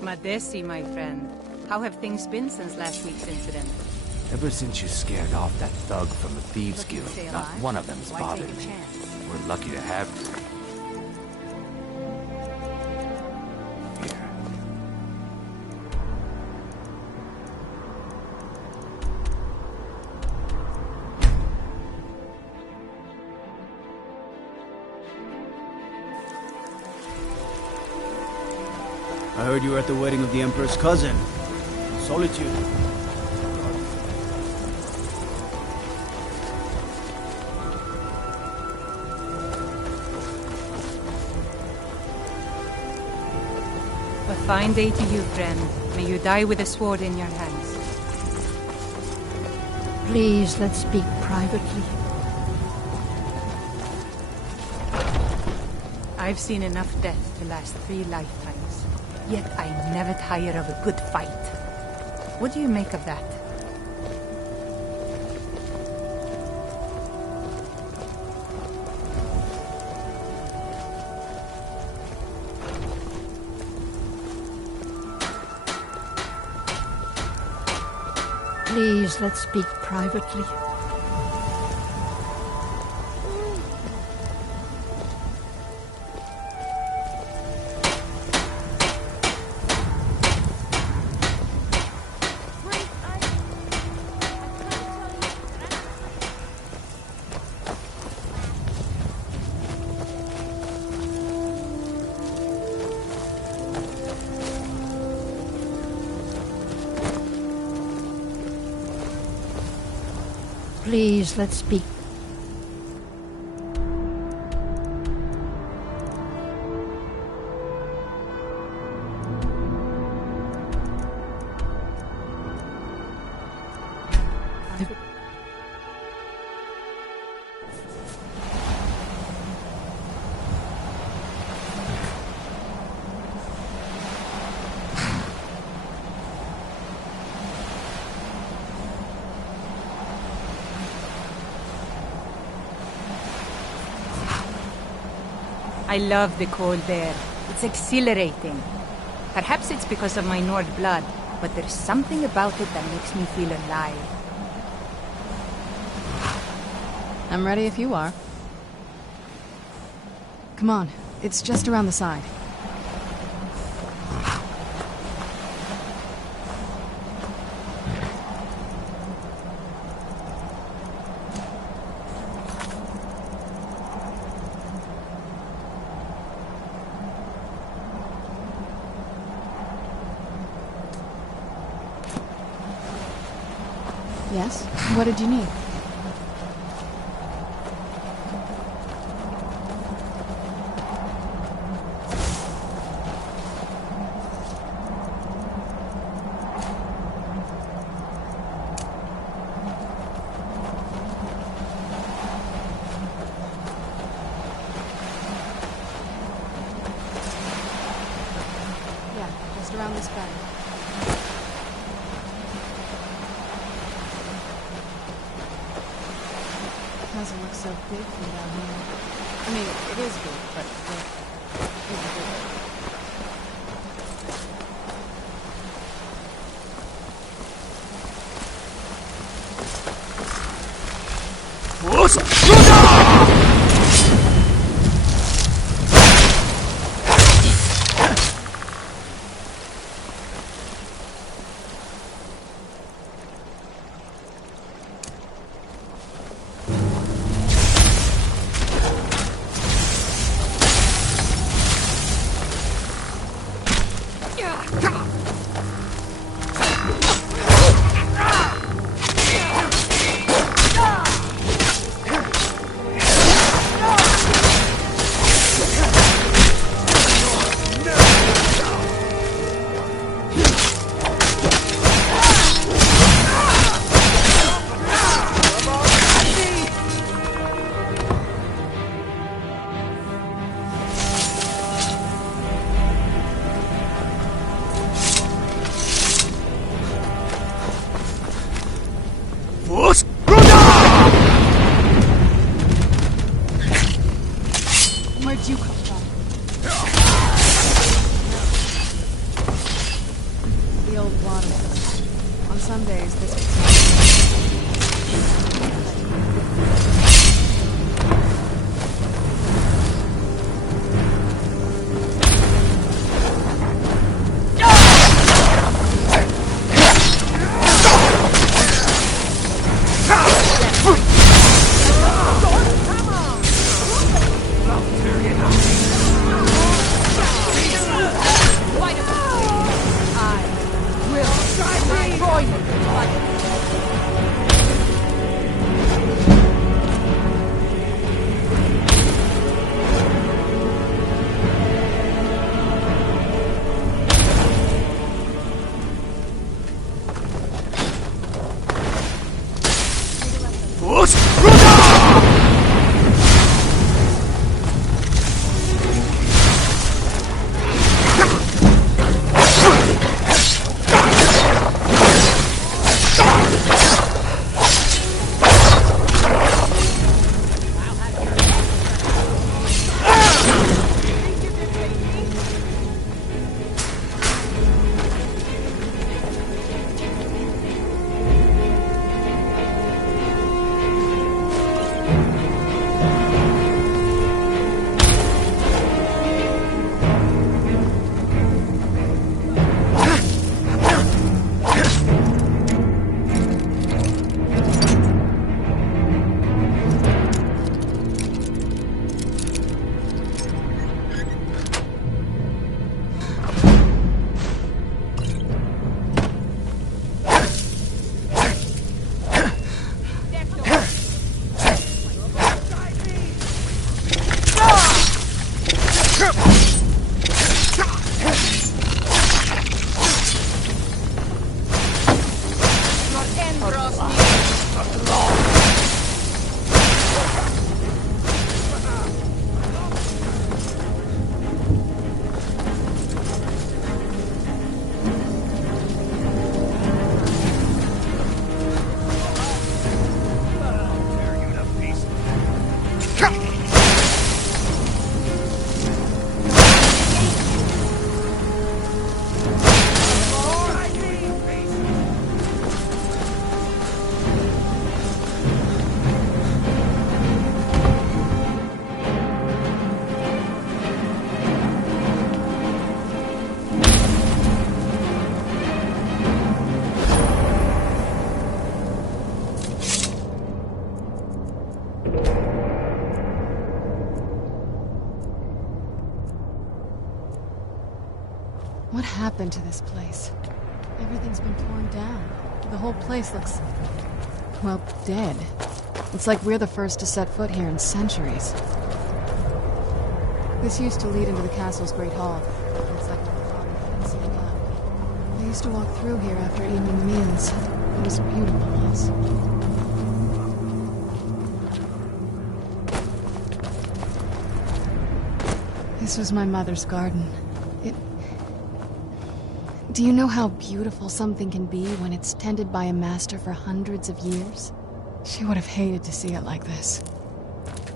Madesi, my friend. How have things been since last week's incident? Ever since you scared off that thug from the Thieves Looking to Guild, stay not alive? one of them's Why bothered take a me. chance? We're lucky to have you. Here. I heard you were at the wedding of the Emperor's cousin. Solitude. A fine day to you, friend. May you die with a sword in your hands. Please, let's speak privately. I've seen enough death to last 3 lifetimes. Yet I never tire of a good fight. What do you make of that? Please, let's speak privately. Please, let's speak. I love the cold air. It's exhilarating. Perhaps it's because of my Nord blood, but there's something about it that makes me feel alive. I'm ready if you are. Come on, it's just around the side. Yes? What did you need? Yeah, just around this bend. Doesn't look so big from down here. I mean, it is big, but it isn't big. Where'd you come from? old water. On some days, this was What happened to this place? Everything's been torn down. The whole place looks, well, dead. It's like we're the first to set foot here in centuries. This used to lead into the castle's great hall. It's like my father had sealed up. I used to walk through here after evening meals. It was a beautiful place. This was my mother's garden. Do you know how beautiful something can be when it's tended by a master for hundreds of years? She would have hated to see it like this.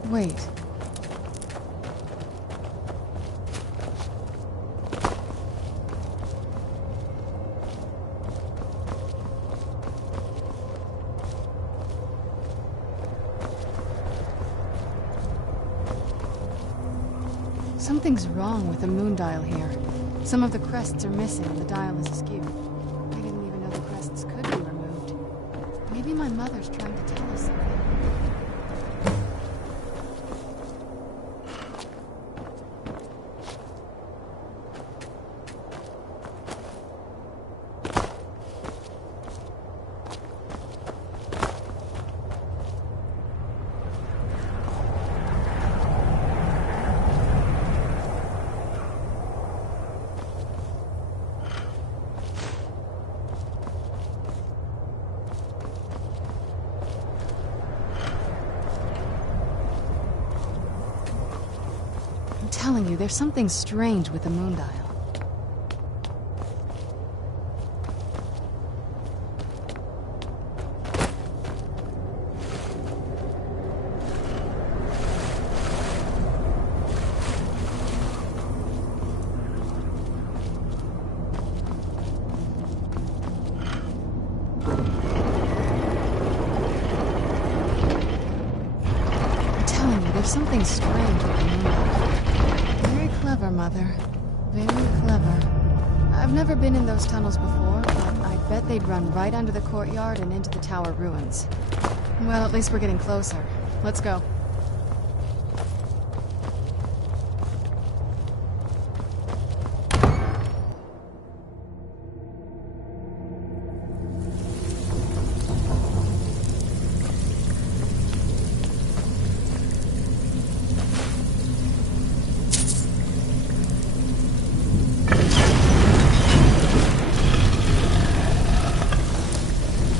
Wait. Something's wrong with the moon dial here. Some of the crests are missing and the dial is askew. I didn't even know the crests could be removed. Maybe my mother's trying to tell us something. I'm telling you, there's something strange with the moon dial. something strange with the moonlight. Very clever, Mother. Very clever. I've never been in those tunnels before, but I bet they'd run right under the courtyard and into the tower ruins. Well, at least we're getting closer. Let's go.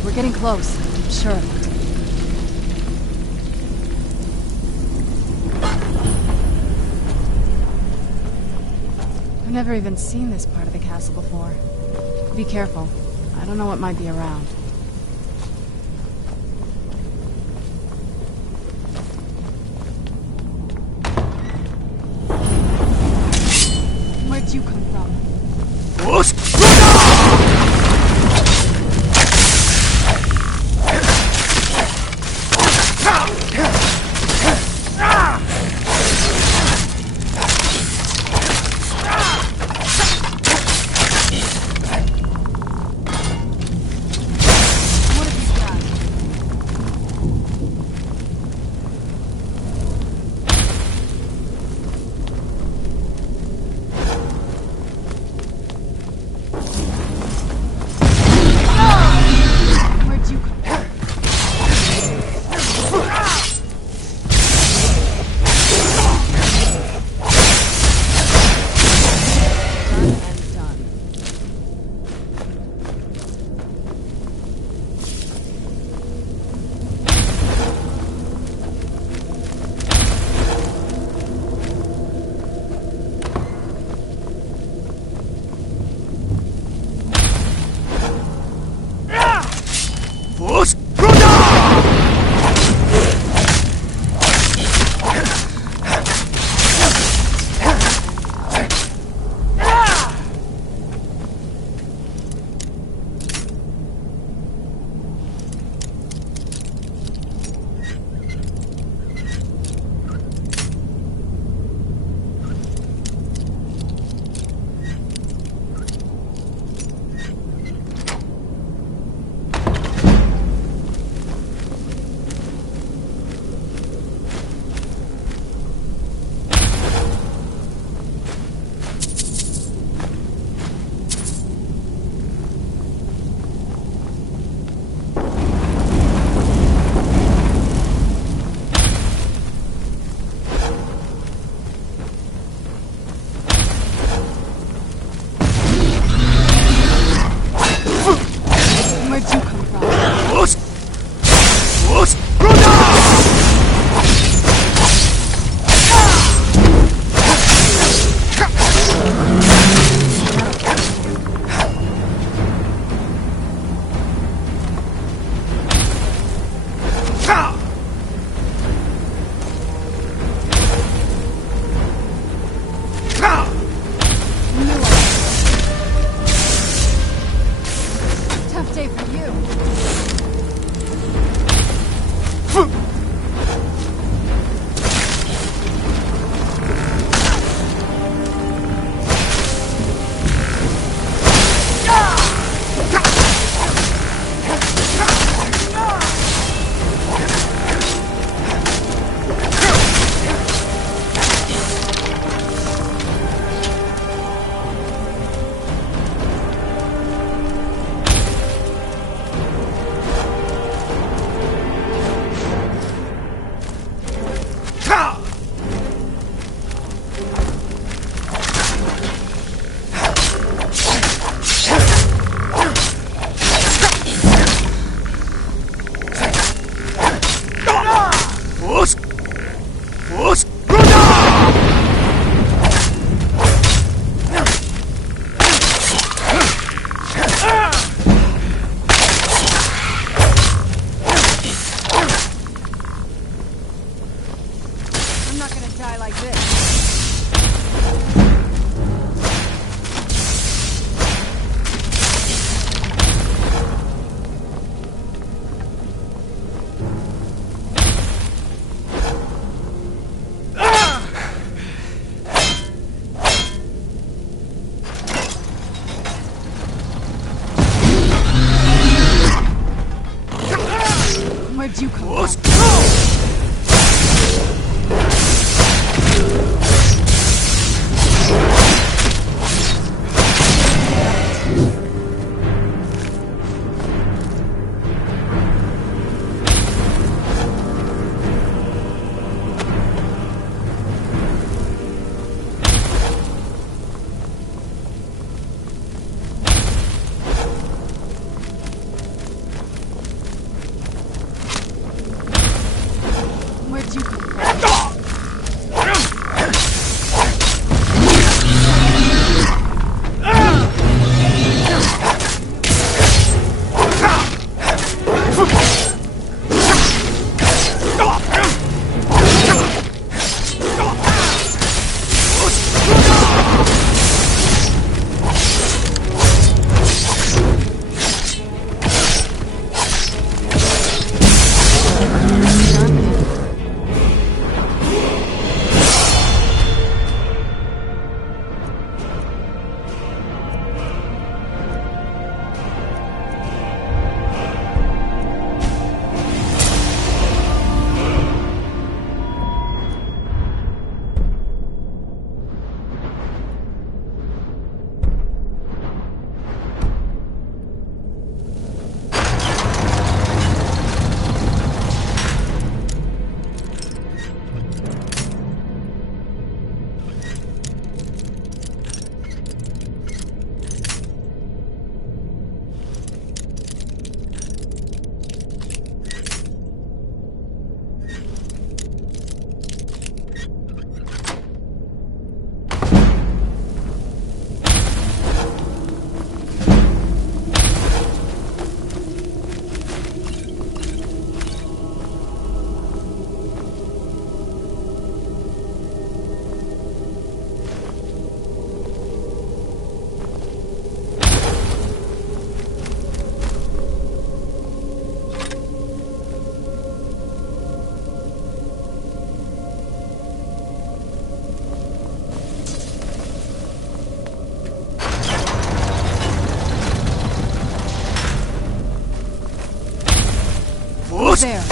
We're getting close. I'm sure of it. I've never even seen this part of the castle before. Be careful. I don't know what might be around. Where'd you come from? Who's there?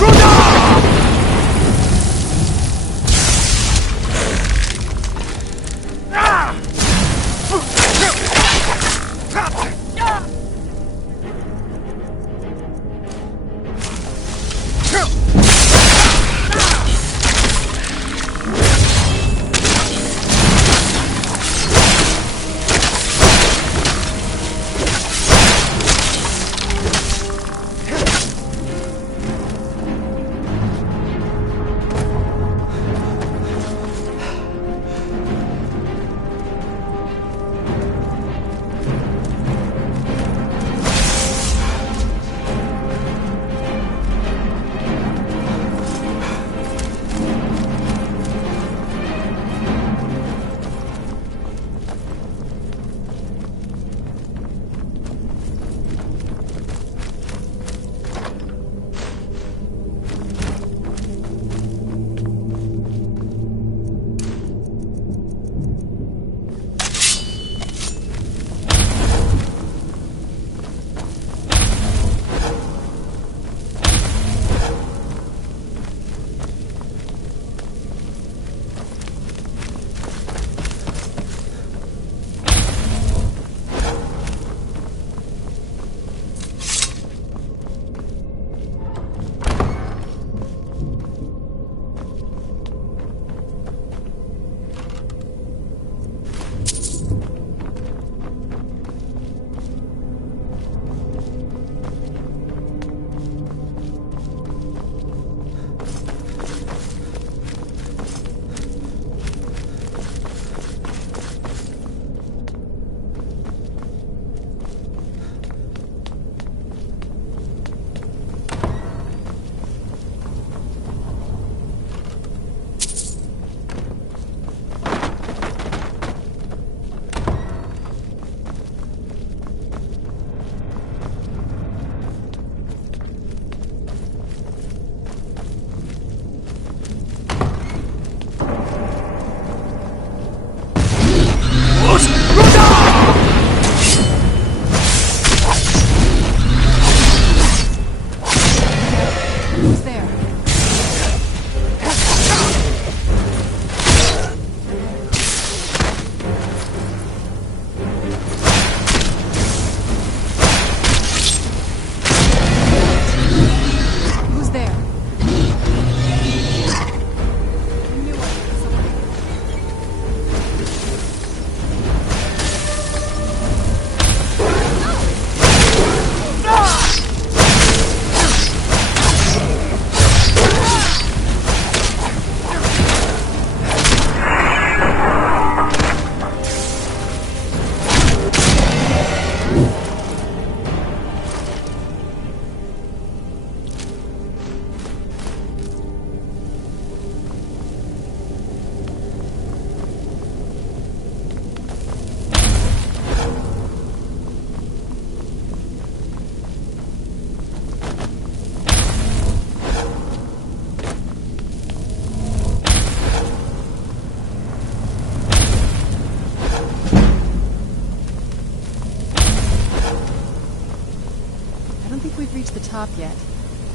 Reached the top yet.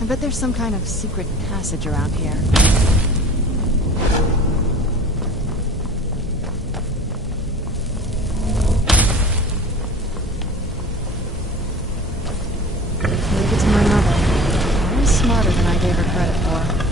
I bet there's some kind of secret passage around here. Leave it to my mother. Always smarter than I gave her credit for.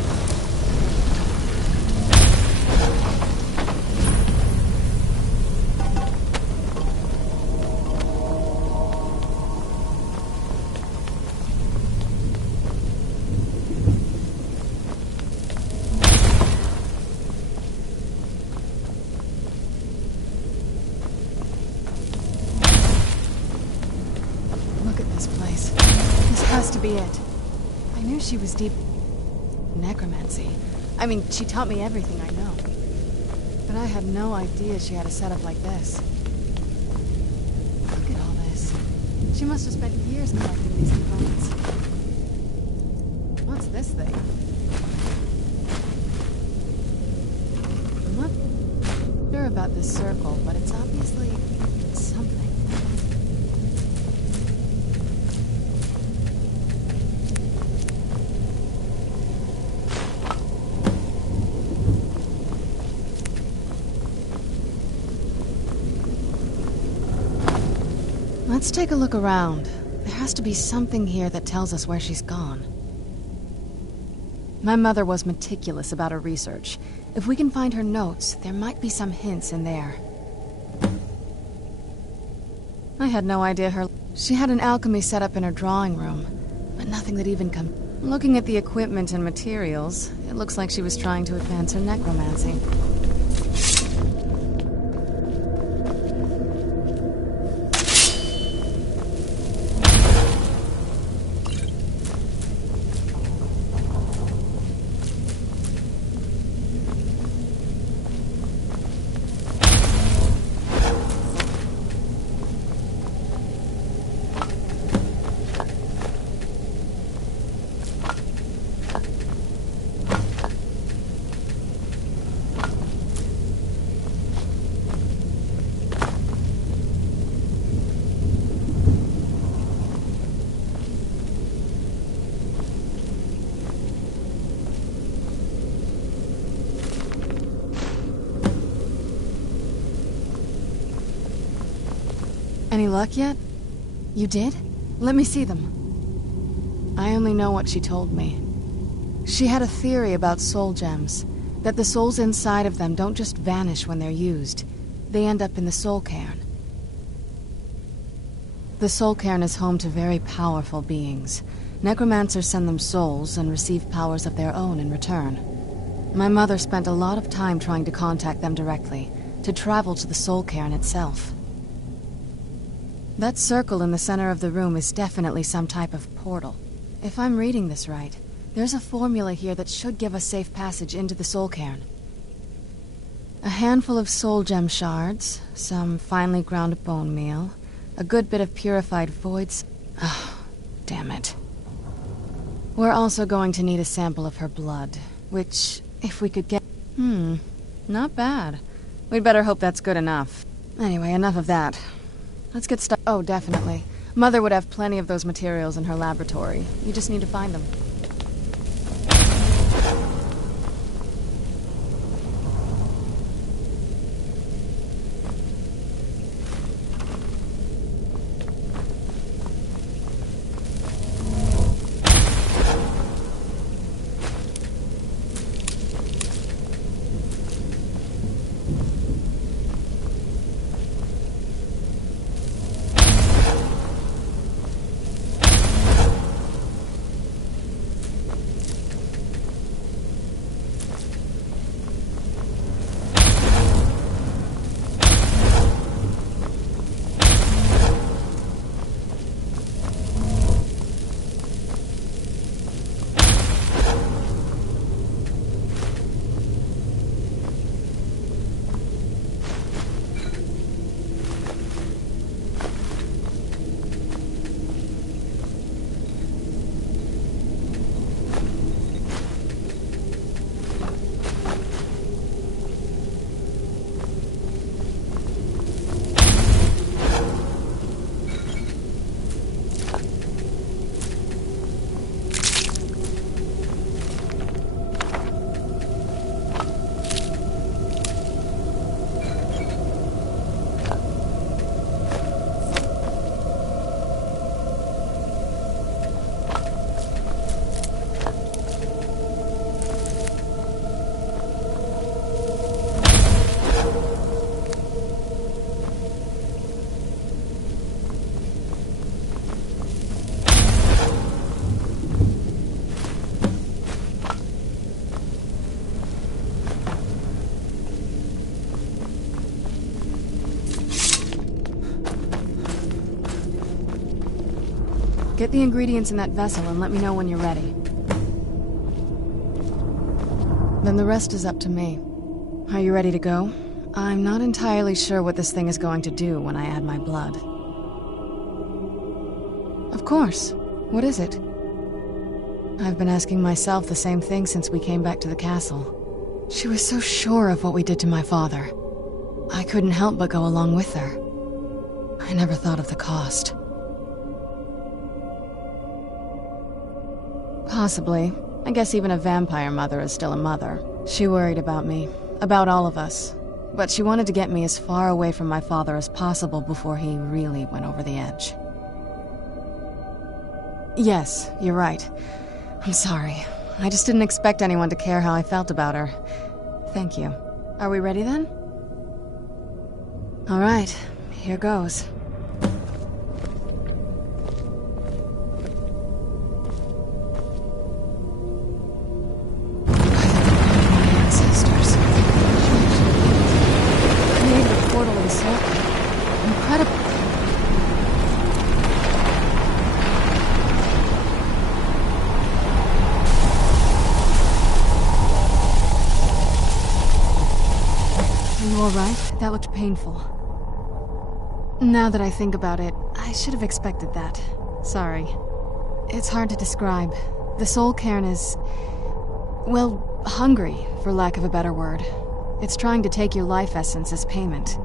To be it. I knew she was deep in necromancy. I mean, she taught me everything I know. But I had no idea she had a setup like this. Look at all this. She must have spent years collecting these components. What's this thing? I'm not sure about this circle, but it's obviously something. Let's take a look around. There has to be something here that tells us where she's gone. My mother was meticulous about her research. If we can find her notes, there might be some hints in there. I had no idea her... She had an alchemy set up in her drawing room, but nothing that even come... Looking at the equipment and materials, it looks like she was trying to advance her necromancy. Any luck yet? You did? Let me see them. I only know what she told me. She had a theory about soul gems, that the souls inside of them don't just vanish when they're used. They end up in the soul cairn. The soul cairn is home to very powerful beings. Necromancers send them souls and receive powers of their own in return. My mother spent a lot of time trying to contact them directly, to travel to the soul cairn itself. That circle in the center of the room is definitely some type of portal. If I'm reading this right, there's a formula here that should give us safe passage into the soul cairn. A handful of soul gem shards, some finely ground bone meal, a good bit of purified voids... Oh, damn it. We're also going to need a sample of her blood, which, if we could get... Not bad. We'd better hope that's good enough. Anyway, enough of that. Let's get started. Oh, definitely. Mother would have plenty of those materials in her laboratory. You just need to find them. Get the ingredients in that vessel and let me know when you're ready. Then the rest is up to me. Are you ready to go? I'm not entirely sure what this thing is going to do when I add my blood. Of course. What is it? I've been asking myself the same thing since we came back to the castle. She was so sure of what we did to my father. I couldn't help but go along with her. I never thought of the cost. Possibly. I guess even a vampire mother is still a mother. She worried about me. About all of us. But she wanted to get me as far away from my father as possible before he really went over the edge. Yes, you're right. I'm sorry. I just didn't expect anyone to care how I felt about her. Thank you. Are we ready then? All right, here goes. Ancestors. Created a portal in the circle. Incredible. Are you all right? That looked painful. Now that I think about it, I should have expected that. Sorry. It's hard to describe. The soul cairn is... well, hungry, for lack of a better word. It's trying to take your life essence as payment.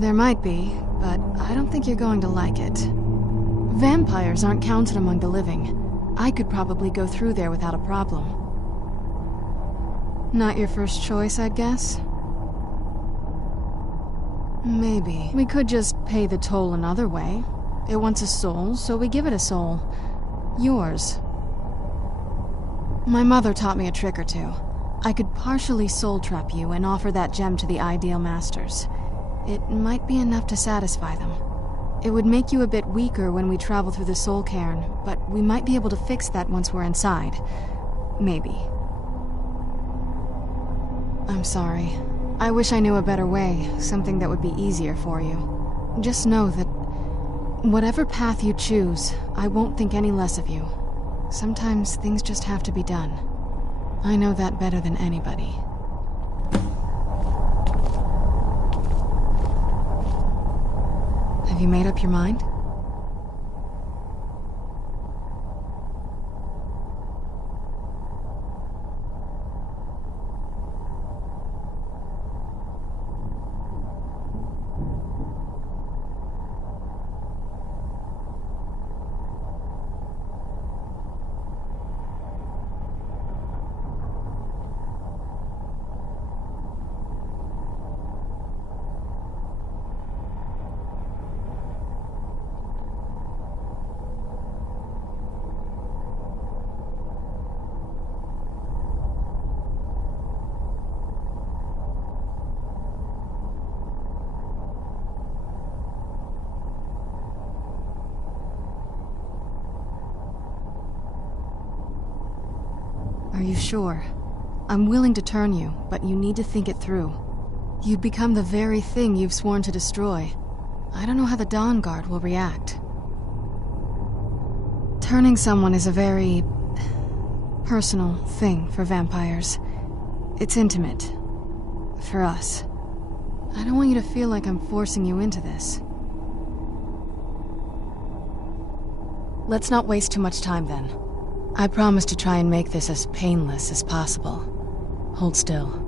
There might be, but I don't think you're going to like it. Vampires aren't counted among the living. I could probably go through there without a problem. Not your first choice, I'd guess? Maybe. We could just pay the toll another way. It wants a soul, so we give it a soul. Yours. My mother taught me a trick or two. I could partially soul trap you and offer that gem to the ideal masters. It might be enough to satisfy them. It would make you a bit weaker when we travel through the soul cairn, but we might be able to fix that once we're inside. Maybe. I'm sorry. I wish I knew a better way, something that would be easier for you. Just know that whatever path you choose, I won't think any less of you. Sometimes things just have to be done. I know that better than anybody. Have you made up your mind? Are you sure? I'm willing to turn you, but you need to think it through. You'd become the very thing you've sworn to destroy. I don't know how the Dawn Guard will react. Turning someone is a very... personal thing for vampires. It's intimate. For us. I don't want you to feel like I'm forcing you into this. Let's not waste too much time then. I promise to try and make this as painless as possible. Hold still.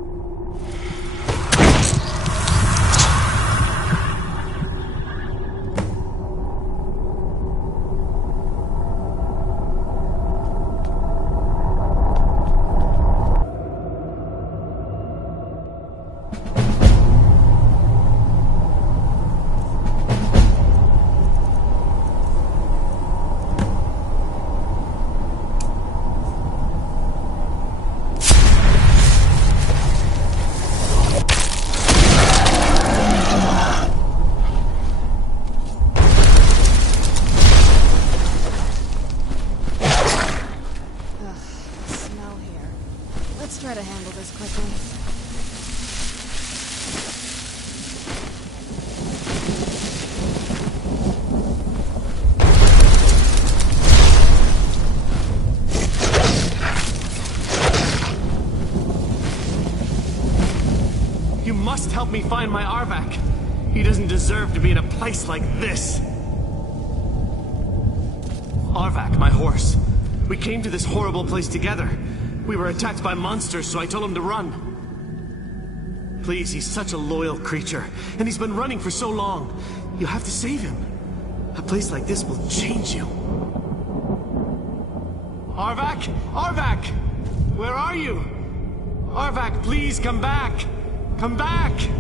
Try to handle this quickly. You must help me find my Arvak. He doesn't deserve to be in a place like this. Arvak, my horse. We came to this horrible place together. We were attacked by monsters, so I told him to run. Please, he's such a loyal creature, and he's been running for so long. You have to save him. A place like this will change you. Arvak! Arvak! Where are you? Arvak, please come back! Come back!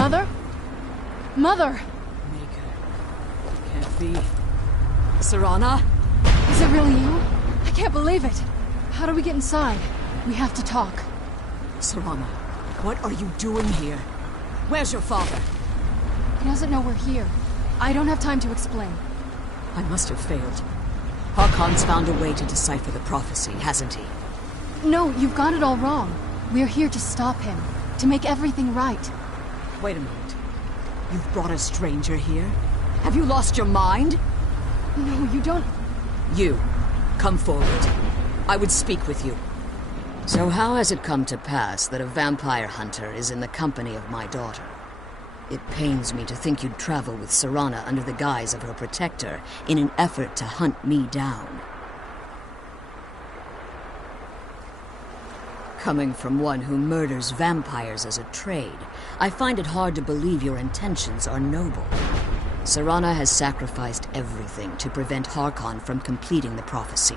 Mother? Mother! Maker. Can't be. Serana? Is it really you? I can't believe it. How do we get inside? We have to talk. Serana, what are you doing here? Where's your father? He doesn't know we're here. I don't have time to explain. I must have failed. Harkon's found a way to decipher the prophecy, hasn't he? No, you've got it all wrong. We're here to stop him. To make everything right. Wait a moment. You've brought a stranger here? Have you lost your mind? No, you don't... You, come forward. I would speak with you. So how has it come to pass that a vampire hunter is in the company of my daughter? It pains me to think you'd travel with Serana under the guise of her protector in an effort to hunt me down. Coming from one who murders vampires as a trade, I find it hard to believe your intentions are noble. Serana has sacrificed everything to prevent Harkon from completing the prophecy.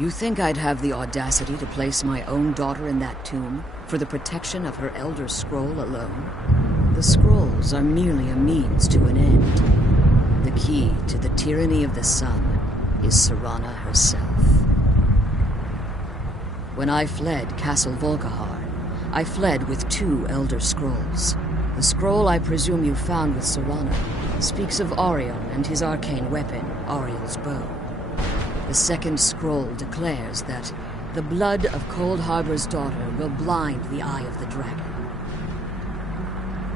You think I'd have the audacity to place my own daughter in that tomb? For the protection of her Elder Scroll alone? The scrolls are merely a means to an end. The key to the tyranny of the sun is Serana herself. When I fled Castle Volkihar, I fled with 2 Elder Scrolls. The scroll I presume you found with Serana speaks of Auriel and his arcane weapon, Auriel's bow. The second scroll declares that the blood of Cold Harbor's daughter will blind the eye of the dragon.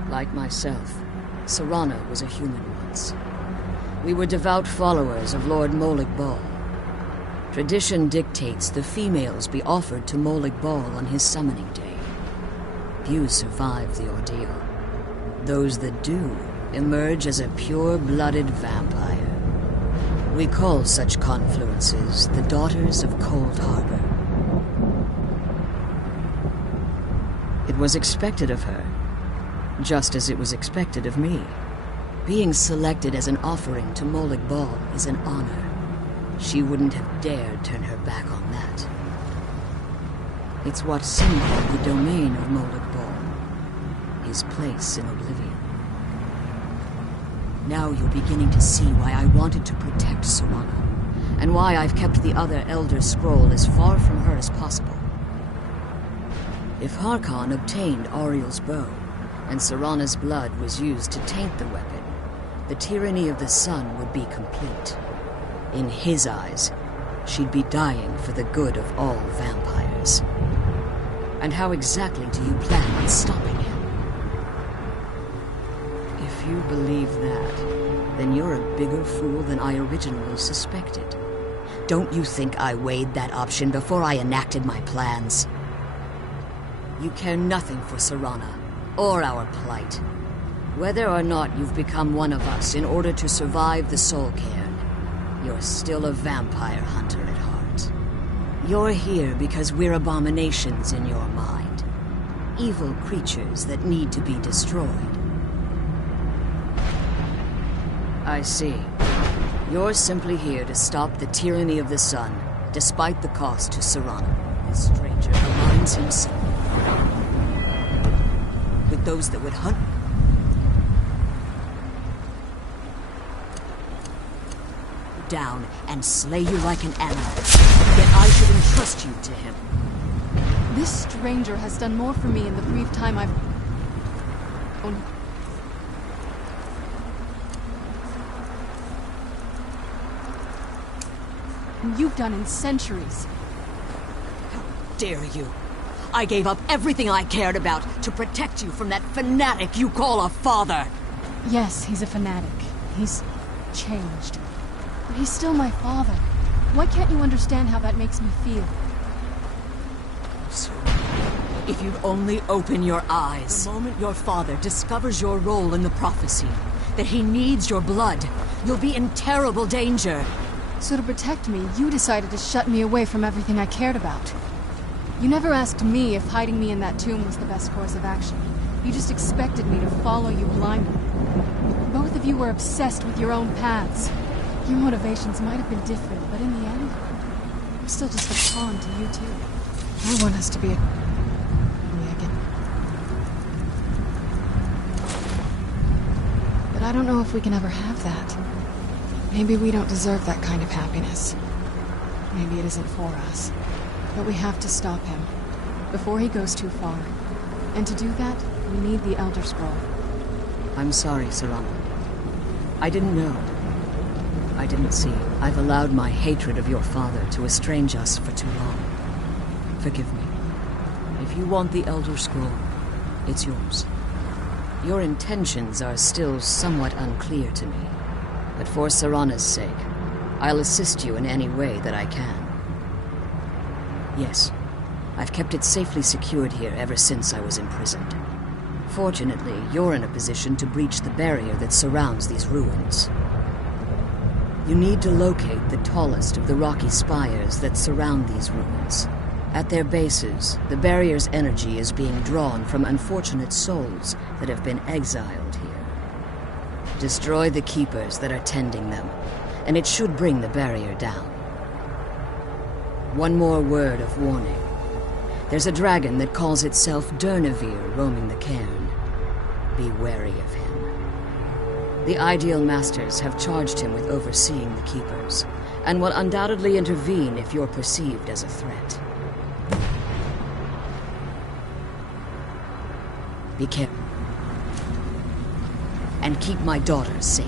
Like myself, Serana was a human once. We were devout followers of Lord Molig Bal. Tradition dictates the females be offered to Molig Bal on his summoning day. Few survive the ordeal. Those that do emerge as a pure-blooded vampire. We call such confluences the Daughters of Cold Harbor. It was expected of her, just as it was expected of me. Being selected as an offering to Molig Bal is an honor. She wouldn't have dared turn her back on that. It's what symbolized the domain of Molig Bal, his place in oblivion. Now you're beginning to see why I wanted to protect Serana, and why I've kept the other Elder Scroll as far from her as possible. If Harkon obtained Auriel's bow, and Serana's blood was used to taint the weapon, the tyranny of the sun would be complete. In his eyes, she'd be dying for the good of all vampires. And how exactly do you plan on stopping him? If you believe that, then you're a bigger fool than I originally suspected. Don't you think I weighed that option before I enacted my plans? You care nothing for Serana, or our plight. Whether or not you've become one of us in order to survive the Soul Cairn, you're still a vampire hunter at heart. You're here because we're abominations in your mind. Evil creatures that need to be destroyed. I see. You're simply here to stop the tyranny of the sun, despite the cost to Serana. This stranger aligns himself with those that would hunt down and slay you like an animal. Yet I should entrust you to him. This stranger has done more for me in the brief time I've... than you've done in centuries. How dare you! I gave up everything I cared about to protect you from that fanatic you call a father! Yes, he's a fanatic. He's changed. But he's still my father. Why can't you understand how that makes me feel? So, if you'd only open your eyes. The moment your father discovers your role in the prophecy, that he needs your blood, you'll be in terrible danger. So to protect me, you decided to shut me away from everything I cared about. You never asked me if hiding me in that tomb was the best course of action. You just expected me to follow you blindly. Both of you were obsessed with your own paths. Your motivations might have been different, but in the end, I'm still just a pawn to you two. I want us to be a... Megan. But I don't know if we can ever have that. Maybe we don't deserve that kind of happiness. Maybe it isn't for us. But we have to stop him, before he goes too far. And to do that, we need the Elder Scroll. I'm sorry, Serana. I didn't know. I didn't see. I've allowed my hatred of your father to estrange us for too long. Forgive me. If you want the Elder Scroll, it's yours. Your intentions are still somewhat unclear to me. But for Serana's sake, I'll assist you in any way that I can. Yes, I've kept it safely secured here ever since I was imprisoned. Fortunately, you're in a position to breach the barrier that surrounds these ruins. You need to locate the tallest of the rocky spires that surround these ruins. At their bases, the barrier's energy is being drawn from unfortunate souls that have been exiled here. Destroy the keepers that are tending them, and it should bring the barrier down. One more word of warning. There's a dragon that calls itself Durnevere roaming the cairn. Be wary of him. The Ideal Masters have charged him with overseeing the Keepers, and will undoubtedly intervene if you're perceived as a threat. Be careful. And keep my daughter safe.